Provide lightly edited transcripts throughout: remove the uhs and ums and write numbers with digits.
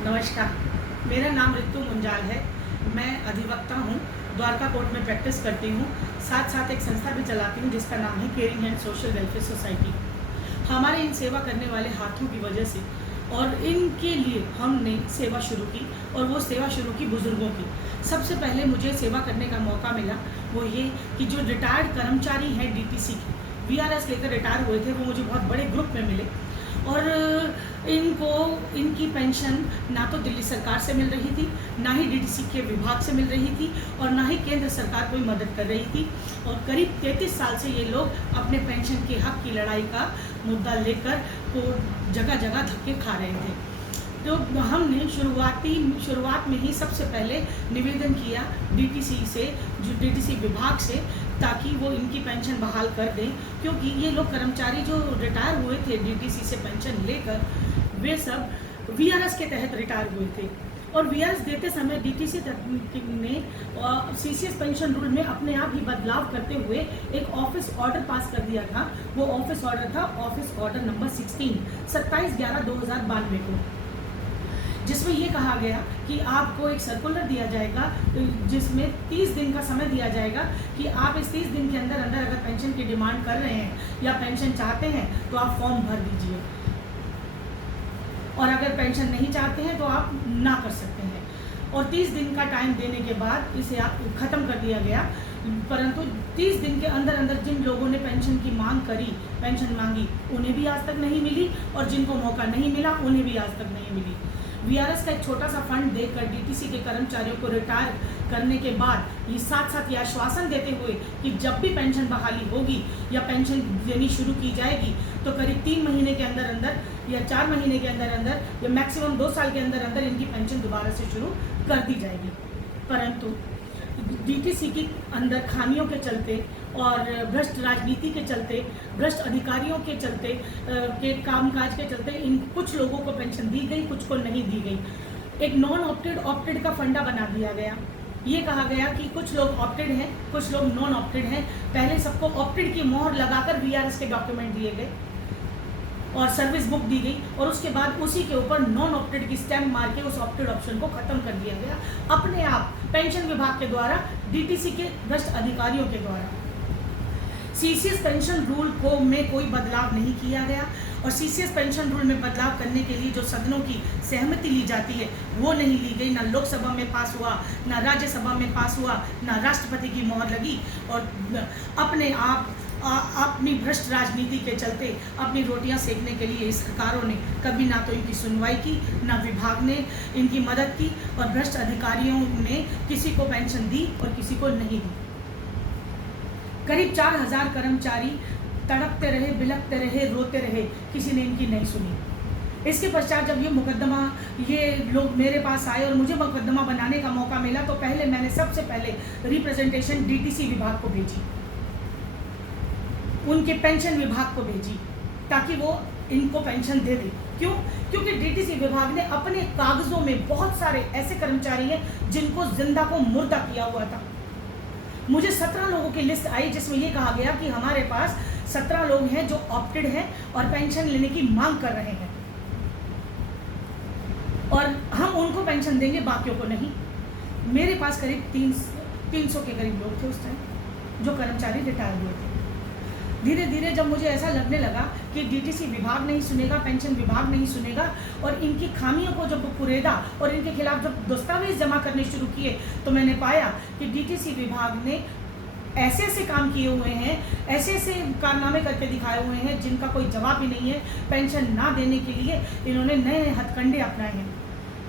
नमस्कार, मेरा नाम रितु मुंजाल है। मैं अधिवक्ता हूँ, द्वारका कोर्ट में प्रैक्टिस करती हूँ। साथ साथ एक संस्था भी चलाती हूँ जिसका नाम है caring and social welfare society. हमारे इन सेवा करने वाले हाथों की वजह से और इनके लिए हमने सेवा शुरू की, और वो सेवा शुरू की बुज़ुर्गों की। सबसे पहले मुझे सेवा करने का मौका मिला वो ये कि जो रिटायर्ड कर्मचारी हैं डीटीसी के, वीआरएस लेकर रिटायर हुए थे, वो मुझे बहुत बड़े ग्रुप में मिले। और इनको इनकी पेंशन ना तो दिल्ली सरकार से मिल रही थी, ना ही डीटीसी के विभाग से मिल रही थी, और ना ही केंद्र सरकार कोई मदद कर रही थी। और करीब 33 साल से ये लोग अपने पेंशन के हक की लड़ाई का मुद्दा लेकर जगह जगह धक्के खा रहे थे। तो हमने शुरुआत में ही सबसे पहले निवेदन किया डीटीसी से, जो डीटीसी विभाग से, ताकि वो इनकी पेंशन बहाल कर दें, क्योंकि ये लोग कर्मचारी जो रिटायर हुए थे डीटीसी से पेंशन लेकर, वे सब वीआरएस के तहत रिटायर हुए थे। और वीआरएस देते समय डीटीसी ने सीसीएस पेंशन रूल में अपने आप ही बदलाव करते हुए एक ऑफिस ऑर्डर पास कर दिया था। वो ऑफिस ऑर्डर था ऑफिस ऑर्डर नंबर 16 27/11/2092 को, जिसमें ये कहा गया कि आपको एक सर्कुलर दिया जाएगा, जिसमें 30 दिन का समय दिया जाएगा कि आप इस 30 दिन के अंदर अगर पेंशन की डिमांड कर रहे हैं या पेंशन चाहते हैं तो आप फॉर्म भर दीजिए, और अगर पेंशन नहीं चाहते हैं तो आप ना कर सकते हैं। और 30 दिन का टाइम देने के बाद इसे आप ख़त्म कर दिया गया। परंतु 30 दिन के अंदर अंदर जिन लोगों ने पेंशन की मांग करी, पेंशन मांगी, उन्हें भी आज तक नहीं मिली, और जिनको मौका नहीं मिला उन्हें भी आज तक नहीं मिली। वीआरएस का एक छोटा सा फंड देकर डीटीसी के कर्मचारियों को रिटायर करने के बाद ये साथ साथ ये आश्वासन देते हुए कि जब भी पेंशन बहाली होगी या पेंशन देनी शुरू की जाएगी तो करीब 3 महीने के अंदर अंदर या 4 महीने के अंदर अंदर या मैक्सिमम 2 साल के अंदर अंदर इनकी पेंशन दोबारा से शुरू कर दी जाएगी। परंतु डीटीसी के अंदर खामियों के चलते और भ्रष्ट राजनीति के चलते, भ्रष्ट अधिकारियों के चलते, के कामकाज के चलते इन कुछ लोगों को पेंशन दी गई, कुछ को नहीं दी गई। एक नॉन ऑप्टेड का फंडा बना दिया गया। ये कहा गया कि कुछ लोग ऑप्टेड हैं, कुछ लोग नॉन ऑप्टेड हैं। पहले सबको ऑप्टेड की मोहर लगाकर वीआरएस के डॉक्यूमेंट दिए गए और सर्विस बुक दी गई, और उसके बाद उसी के ऊपर नॉन ऑप्टेड की स्टैम्प मार के उस ऑप्टेड ऑप्शन को खत्म कर दिया गया अपने आप, पेंशन विभाग के द्वारा, डीटीसी के भ्रष्ट अधिकारियों के द्वारा। सीसीएस पेंशन रूल को में कोई बदलाव नहीं किया गया, और सीसीएस पेंशन रूल में बदलाव करने के लिए जो सदनों की सहमति ली जाती है वो नहीं ली गई। ना लोकसभा में पास हुआ, ना राज्यसभा में पास हुआ, ना राष्ट्रपति की मोहर लगी, और अपने आप अपनी भ्रष्ट राजनीति के चलते अपनी रोटियां सेकने के लिए इस सरकारों ने कभी ना तो इनकी सुनवाई की, ना विभाग ने इनकी मदद की, और भ्रष्ट अधिकारियों ने किसी को पेंशन दी और किसी को नहीं दी। करीब 4000 कर्मचारी तड़पते रहे, बिलखते रहे, रोते रहे, किसी ने इनकी नहीं सुनी। इसके पश्चात जब ये लोग मेरे पास आए और मुझे मुकदमा बनाने का मौका मिला, तो मैंने सबसे पहले रिप्रेजेंटेशन डीटीसी विभाग को भेजी, उनके पेंशन विभाग को भेजी, ताकि वो इनको पेंशन दे दे। क्यों? क्योंकि डीटीसी विभाग ने अपने कागजों में बहुत सारे ऐसे कर्मचारी हैं जिनको जिंदा को मुर्दा किया हुआ था। मुझे 17 लोगों की लिस्ट आई जिसमें ये कहा गया कि हमारे पास 17 लोग हैं जो ऑप्टेड हैं और पेंशन लेने की मांग कर रहे हैं, और हम उनको पेंशन देंगे, बाकियों को नहीं। मेरे पास करीब 300 के करीब लोग थे उस टाइम जो कर्मचारी रिटायर हुए थे। धीरे धीरे जब मुझे ऐसा लगने लगा कि डीटीसी विभाग नहीं सुनेगा, पेंशन विभाग नहीं सुनेगा, और इनकी खामियों को जब कुरेदा और इनके खिलाफ जब दस्तावेज जमा करने शुरू किए, तो मैंने पाया कि डीटीसी विभाग ने ऐसे ऐसे काम किए हुए हैं, ऐसे ऐसे कारनामे करके दिखाए हुए हैं जिनका कोई जवाब ही नहीं है। पेंशन ना देने के लिए इन्होंने नए हथकंडे अपनाए हैं।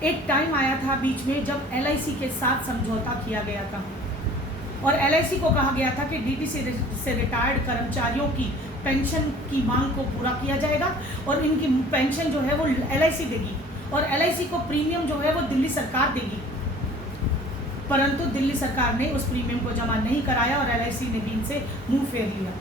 एक टाइम आया था बीच में जब एलआईसी के साथ समझौता किया गया था, और एलआईसी को कहा गया था कि डीटीसी से रिटायर्ड कर्मचारियों की पेंशन की मांग को पूरा किया जाएगा, और इनकी पेंशन जो है वो एलआईसी देगी, और एलआईसी को प्रीमियम जो है वो दिल्ली सरकार देगी। परंतु दिल्ली सरकार ने उस प्रीमियम को जमा नहीं कराया, और एलआईसी ने भी इनसे मुंह फेर लिया।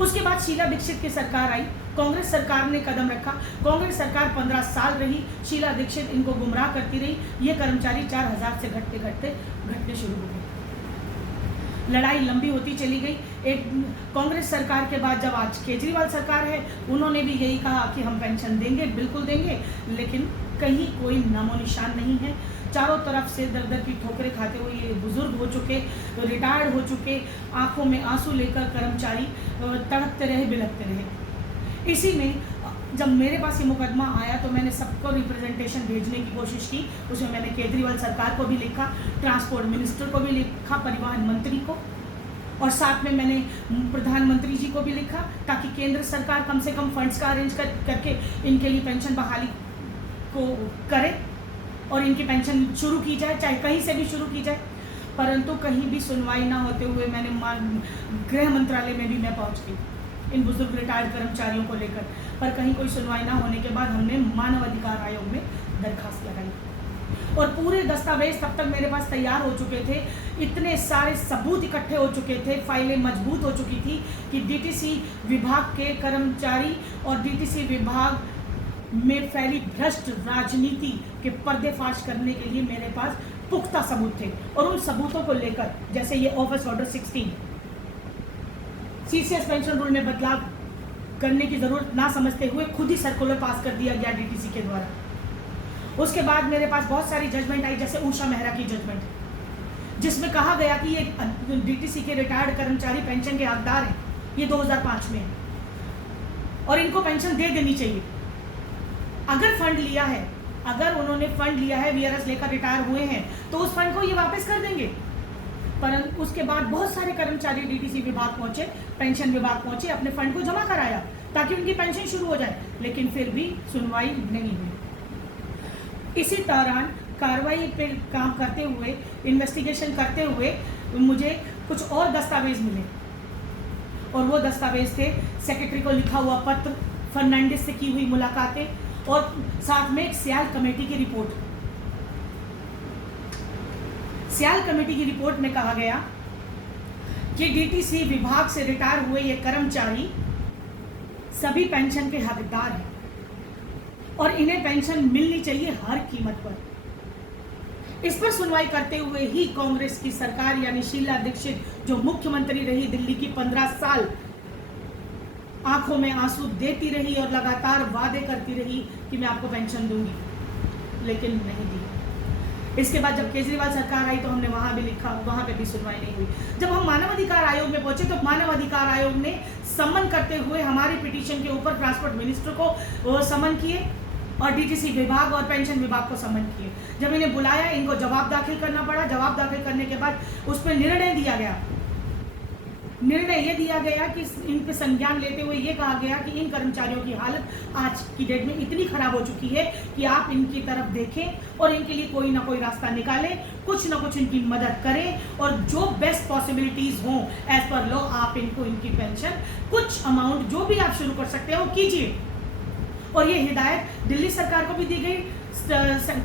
उसके बाद शीला दीक्षित की सरकार आई, कांग्रेस सरकार ने कदम रखा। कांग्रेस सरकार 15 साल रही, शीला दीक्षित इनको गुमराह करती रही। ये कर्मचारी 4000 से घटने शुरू हो गए। लड़ाई लंबी होती चली गई। एक कांग्रेस सरकार के बाद जब आज केजरीवाल सरकार है, उन्होंने भी यही कहा कि हम पेंशन देंगे, बिल्कुल देंगे, लेकिन कहीं कोई नामो निशान नहीं है। चारों तरफ से दर दर की ठोकरें खाते हुए ये बुजुर्ग हो चुके, रिटायर्ड हो चुके, आंखों में आंसू लेकर कर्मचारी तड़पते रहे, बिलखते रहे। इसी में जब मेरे पास ये मुकदमा आया तो मैंने सबको रिप्रेजेंटेशन भेजने की कोशिश की। उसमें मैंने केजरीवाल सरकार को भी लिखा, ट्रांसपोर्ट मिनिस्टर को भी लिखा, परिवहन मंत्री को, और साथ में मैंने प्रधानमंत्री जी को भी लिखा, ताकि केंद्र सरकार कम से कम फंड्स का अरेंज करके इनके लिए पेंशन बहाली को करे और इनकी पेंशन शुरू की जाए, चाहे कहीं से भी शुरू की जाए। परंतु कहीं भी सुनवाई ना होते हुए मैंने गृह मंत्रालय में भी मैं पहुंच गई इन बुजुर्ग रिटायर्ड कर्मचारियों को लेकर, पर कहीं कोई सुनवाई ना होने के बाद हमने मानव अधिकार आयोग में दरखास्त लगाई और पूरे दस्तावेज तब तक मेरे पास तैयार हो चुके थे, इतने सारे सबूत इकट्ठे हो चुके थे, फाइलें मजबूत हो चुकी थी कि डीटीसी विभाग के कर्मचारी और डीटीसी विभाग में फैली भ्रष्ट राजनीति के पर्देफाश करने के लिए मेरे पास पुख्ता सबूत थे। और उन सबूतों को लेकर, जैसे ये office order 16, CCS pension rule में बदलाव करने की जरूरत ना समझते हुए खुद ही सर्कुलर पास कर दिया गया डीटीसी के द्वारा। उसके बाद मेरे पास बहुत सारी जजमेंट आई, जैसे उषा मेहरा की जजमेंट, जिसमें कहा गया कि ये डीटीसी के रिटायर्ड कर्मचारी पेंशन के हकदार हैं, ये 2005 में है और इनको पेंशन दे देनी चाहिए। अगर फंड लिया है, अगर उन्होंने फंड लिया है, वीआरएस लेकर रिटायर हुए हैं, तो उस फंड को ये वापस कर देंगे। परंतु उसके बाद बहुत सारे कर्मचारी डीटीसी विभाग पहुंचे, पेंशन विभाग पहुंचे, अपने फंड को जमा कराया ताकि उनकी पेंशन शुरू हो जाए, लेकिन फिर भी सुनवाई नहीं हुई। इसी दौरान कार्रवाई पे काम करते हुए, इन्वेस्टिगेशन करते हुए मुझे कुछ और दस्तावेज मिले और वो दस्तावेज थे सेक्रेटरी को लिखा हुआ पत्र, फर्नांडिस से की हुई मुलाकातें और साथ में एक सियाल कमेटी की रिपोर्ट। सियाल कमेटी की रिपोर्ट में कहा गया कि डीटीसी विभाग से रिटायर हुए ये कर्मचारी सभी पेंशन के हकदार हैं और इन्हें पेंशन मिलनी चाहिए हर कीमत पर। इस पर सुनवाई करते हुए ही कांग्रेस की सरकार यानी शीला दीक्षित, जो मुख्यमंत्री रही दिल्ली की 15 साल, आंखों में आंसू देती रही और लगातार वादे करती रही कि मैं आपको पेंशन दूंगी, लेकिन नहीं दी। इसके बाद जब केजरीवाल सरकार आई तो हमने वहां भी लिखा, वहां पे भी सुनवाई नहीं हुई। जब हम मानव अधिकार आयोग में पहुंचे तो मानव अधिकार आयोग ने समन करते हुए हमारी पिटीशन के ऊपर ट्रांसपोर्ट मिनिस्टर को समन किए और डीटीसी विभाग और पेंशन विभाग को समन किए। जब इन्हें बुलाया, इनको जवाब दाखिल करना पड़ा। जवाब दाखिल करने के बाद उस पर निर्णय दिया गया। निर्णय ये दिया गया कि इन पे संज्ञान लेते हुए ये कहा गया कि इन कर्मचारियों की हालत आज की डेट में इतनी खराब हो चुकी है कि आप इनकी तरफ देखें और इनके लिए कोई ना कोई रास्ता निकालें, कुछ ना कुछ इनकी मदद करें और जो बेस्ट पॉसिबिलिटीज हों एज पर लॉ आप इनको इनकी पेंशन कुछ अमाउंट जो भी आप शुरू कर सकते हैं वो कीजिए। और ये हिदायत दिल्ली सरकार को भी दी गई,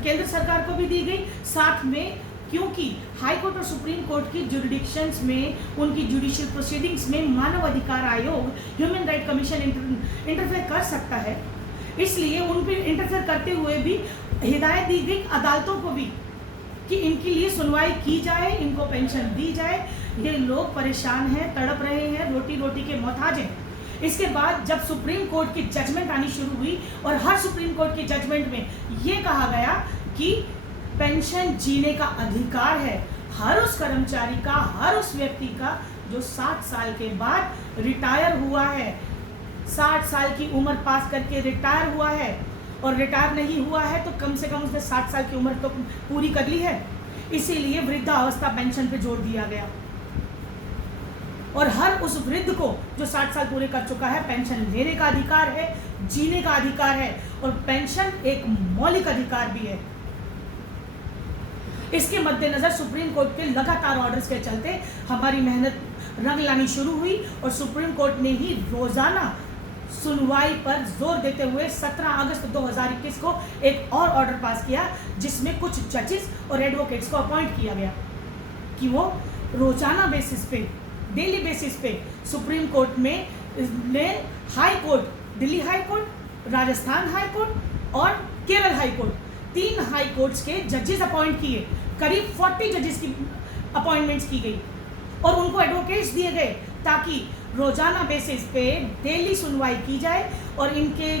केंद्र सरकार को भी दी गई। साथ में क्योंकि हाई कोर्ट और सुप्रीम कोर्ट की जुरिडिक्शंस में, उनकी जुडिशियल प्रोसीडिंग्स में मानव अधिकार आयोग, ह्यूमन राइट कमीशन इंटरफेयर कर सकता है, इसलिए उन पर इंटरफेयर करते हुए भी हिदायत दी गई अदालतों को भी कि इनके लिए सुनवाई की जाए, इनको पेंशन दी जाए। ये लोग परेशान हैं, तड़प रहे हैं, रोटी रोटी के मोहताज हैं। इसके बाद जब सुप्रीम कोर्ट की जजमेंट आनी शुरू हुई और हर सुप्रीम कोर्ट की जजमेंट में ये कहा गया कि पेंशन जीने का अधिकार है हर उस कर्मचारी का, हर उस व्यक्ति का जो 60 साल के बाद रिटायर हुआ है, 60 साल की उम्र पास करके रिटायर हुआ है, और रिटायर नहीं हुआ है तो कम से कम उसने 60 साल की उम्र तो पूरी कर ली है। इसीलिए वृद्धावस्था पेंशन पे जोड़ दिया गया और हर उस वृद्ध को जो 60 साल पूरे कर चुका है पेंशन लेने का अधिकार है, जीने का अधिकार है और पेंशन एक मौलिक अधिकार भी है। इसके मद्देनजर सुप्रीम कोर्ट के लगातार ऑर्डर्स के चलते हमारी मेहनत रंग लानी शुरू हुई और सुप्रीम कोर्ट ने ही रोजाना सुनवाई पर जोर देते हुए 17 अगस्त 2021 को एक और ऑर्डर पास किया, जिसमें कुछ जजेस और एडवोकेट्स को अपॉइंट किया गया कि वो रोजाना बेसिस पे, डेली बेसिस पे सुप्रीम कोर्ट में high court, Delhi high court, Rajasthan high court और Kerala high court, 3 high courts के जजेस अपॉइंट किए। करीब 40 जजेस की अपॉइंटमेंट्स की गई और उनको एडवोकेट्स दिए गए ताकि रोजाना बेसिस पे डेली सुनवाई की जाए और इनके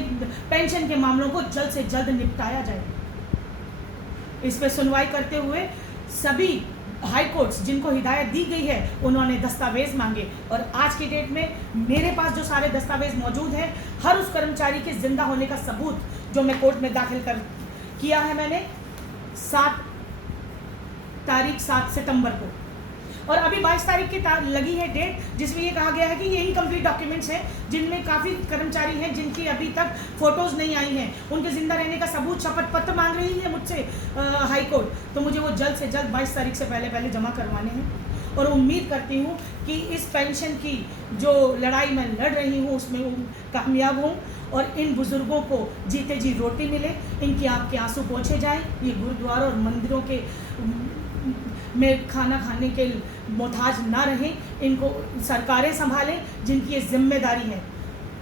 पेंशन के मामलों को जल्द से जल्द निपटाया जाए। इस पर सुनवाई करते हुए सभी हाई कोर्ट्स जिनको हिदायत दी गई है उन्होंने दस्तावेज़ मांगे, और आज की डेट में मेरे पास जो सारे दस्तावेज़ मौजूद हैं, हर उस कर्मचारी के जिंदा होने का सबूत जो मैं कोर्ट में दाखिल किया है मैंने 7 सितंबर को, और अभी 22 तारीख की लगी है डेट, जिसमें ये कहा गया है कि ये इनकम्प्लीट डॉक्यूमेंट्स हैं, जिनमें काफ़ी कर्मचारी हैं जिनकी अभी तक फ़ोटोज़ नहीं आई हैं, उनके ज़िंदा रहने का सबूत शपथ पत्र मांग रही है मुझसे हाई कोर्ट, तो मुझे वो जल्द से जल्द 22 तारीख से पहले जमा करवाने हैं। और उम्मीद करती हूँ कि इस पेंशन की जो लड़ाई मैं लड़ रही हूँ उसमें कामयाब हूँ, और इन बुज़ुर्गों को जीते जी रोटी मिले, इनकी आँख के आंसू पोंछे जाएं, ये गुरुद्वारों और मंदिरों के में खाना खाने के मोहताज ना रहें, इनको सरकारें संभालें जिनकी ये जिम्मेदारी है।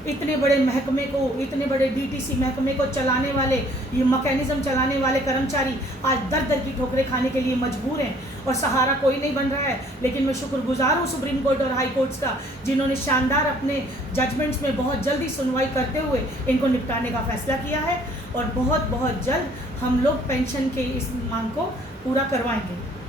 इतने बड़े महकमे को, इतने बड़े डीटीसी महकमे को चलाने वाले, ये मैकेनिज़्म चलाने वाले कर्मचारी आज दर दर की ठोकरें खाने के लिए मजबूर हैं, और सहारा कोई नहीं बन रहा है। लेकिन मैं शुक्रगुजार हूँ सुप्रीम कोर्ट और हाई कोर्ट्स का, जिन्होंने शानदार अपने जजमेंट्स में बहुत जल्दी सुनवाई करते हुए इनको निपटाने का फैसला किया है, और बहुत बहुत जल्द हम लोग पेंशन के इस मांग को पूरा करवाएंगे।